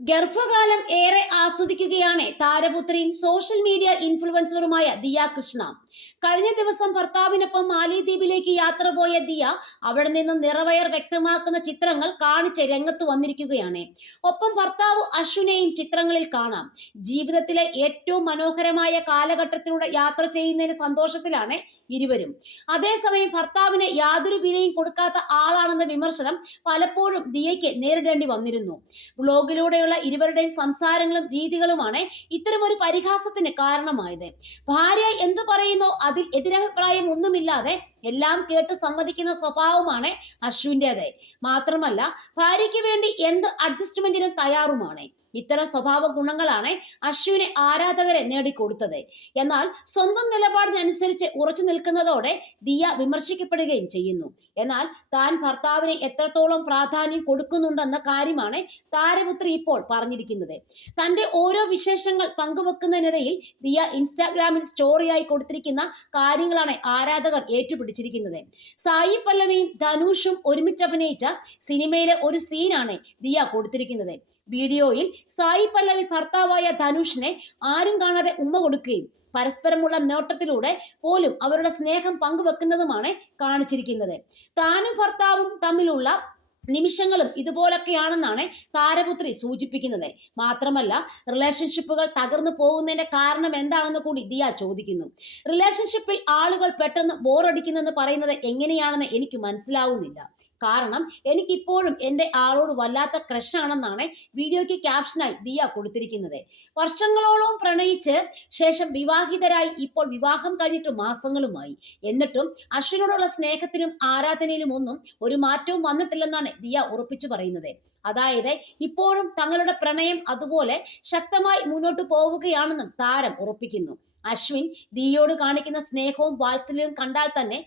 ഗർഭകാലം ഏറെ ആസ്വദിക്കുകയാണ് താരപുത്രിയും സോഷ്യൽ മീഡിയ ഇൻഫ്ലുവൻസറുമായ ദിയ കൃഷ്ണ. കഴിഞ്ഞ ദിവസം ഭർത്താവിനൊപ്പം മാലിദ്വീപിലേക്ക് യാത്ര പോയ ദിയ അവിടെ നിന്നും നിറവയർ വ്യക്തമാക്കുന്ന ചിത്രങ്ങൾ കാണിച്ച് രംഗത്ത് വന്നിരിക്കുകയാണ്. ഒപ്പം ഭർത്താവ് അശ്വിനെയും ചിത്രങ്ങളിൽ കാണാം. ജീവിതത്തിലെ ഏറ്റവും മനോഹരമായ കാലഘട്ടത്തിലൂടെ യാത്ര ചെയ്യുന്നതിന് സന്തോഷത്തിലാണ് ഇരുവരും. അതേസമയം ഭർത്താവിന് യാതൊരു വിലയും കൊടുക്കാത്ത ആളാണെന്ന വിമർശനം പലപ്പോഴും ദിയയ്ക്ക് നേരിടേണ്ടി വന്നിരുന്നു. വ്ലോഗിലൂടെയുള്ള ഇരുവരുടെയും സംസാരങ്ങളും രീതികളുമാണ് ഇത്തരമൊരു പരിഹാസത്തിന് കാരണമായത്. ഭാര്യ എന്തു പറയുന്നോ? അതിൽ എതിരഭിപ്രായം ഒന്നുമില്ലാതെ എല്ലാം കേട്ട് സമ്മതിക്കുന്ന സ്വഭാവമാണ് അശ്വിന്റെത്. മാത്രമല്ല ഭാര്യയ്ക്ക് വേണ്ടി എന്ത് അഡ്ജസ്റ്റ്മെന്റിനും തയ്യാറുമാണ്. ഇത്തരം സ്വഭാവ ഗുണങ്ങളാണ് അശ്വിനെ ആരാധകരെ നേടിക്കൊടുത്തത്. എന്നാൽ സ്വന്തം നിലപാടിനനുസരിച്ച് ഉറച്ചു നിൽക്കുന്നതോടെ ദിയ വിമർശിക്കപ്പെടുകയും ചെയ്യുന്നു. എന്നാൽ താൻ ഭർത്താവിനെ എത്രത്തോളം പ്രാധാന്യം കൊടുക്കുന്നുണ്ടെന്ന കാര്യമാണ് താരപുത്രി ഇപ്പോൾ പറഞ്ഞിരിക്കുന്നത്. തന്റെ ഓരോ വിശേഷങ്ങൾ പങ്കുവെക്കുന്നതിനിടയിൽ ദിയ ഇൻസ്റ്റാഗ്രാമിൽ സ്റ്റോറിയായി കൊടുത്തിരിക്കുന്ന കാര്യങ്ങളാണ് ആരാധകർ ഏറ്റുപിടിച്ചിരിക്കുന്നത് സായി പല്ലവിയും ധനുഷും ഒരുമിച്ച് അഭിനയിച്ച സിനിമയിലെ ഒരു സീനാണ് ദിയ കൊടുത്തിരിക്കുന്നത്. വീഡിയോയിൽ സായി പല്ലവി ഭർത്താവായ ധനുഷിനെ ആരും കാണാതെ ഉമ്മ കൊടുക്കുകയും പരസ്പരമുള്ള നോട്ടത്തിലൂടെ പോലും അവരുടെ സ്നേഹം പങ്കുവെക്കുന്നതുമാണ് കാണിച്ചിരിക്കുന്നത്. താനും ഭർത്താവും തമ്മിലുള്ള നിമിഷങ്ങളും ഇതുപോലൊക്കെയാണെന്നാണ് താരപുത്രി സൂചിപ്പിക്കുന്നത്. മാത്രമല്ല റിലേഷൻഷിപ്പുകൾ തകർന്നു പോകുന്നതിന്റെ കാരണം എന്താണെന്ന് കൂടി ദിയ ചോദിക്കുന്നു. റിലേഷൻഷിപ്പിൽ ആളുകൾ പെട്ടെന്ന് ബോറടിക്കുന്നെന്ന് പറയുന്നത് എങ്ങനെയാണെന്ന് എനിക്ക് മനസ്സിലാവുന്നില്ല. കാരണം എനിക്കിപ്പോഴും എന്റെ ആളോട് വല്ലാത്ത ക്രഷാണെന്നാണ് വീഡിയോയ്ക്ക് ക്യാപ്ഷനായി ദിയ കൊടുത്തിരിക്കുന്നത്. വർഷങ്ങളോളം പ്രണയിച്ച് ശേഷം വിവാഹിതരായി ഇപ്പോൾ വിവാഹം കഴിഞ്ഞിട്ട് മാസങ്ങളുമായി. എന്നിട്ടും അശ്വിനോടുള്ള സ്നേഹത്തിനും ആരാധനയിലും ഒന്നും ഒരു മാറ്റവും വന്നിട്ടില്ലെന്നാണ് ദിയ ഉറപ്പിച്ചു പറയുന്നത്. അതായത് ഇപ്പോഴും തങ്ങളുടെ പ്രണയം അതുപോലെ ശക്തമായി മുന്നോട്ട് പോവുകയാണെന്നും താരം ഉറപ്പിക്കുന്നു. അശ്വിൻ ദിയോട് കാണിക്കുന്ന സ്നേഹവും വാത്സല്യവും കണ്ടാൽ തന്നെ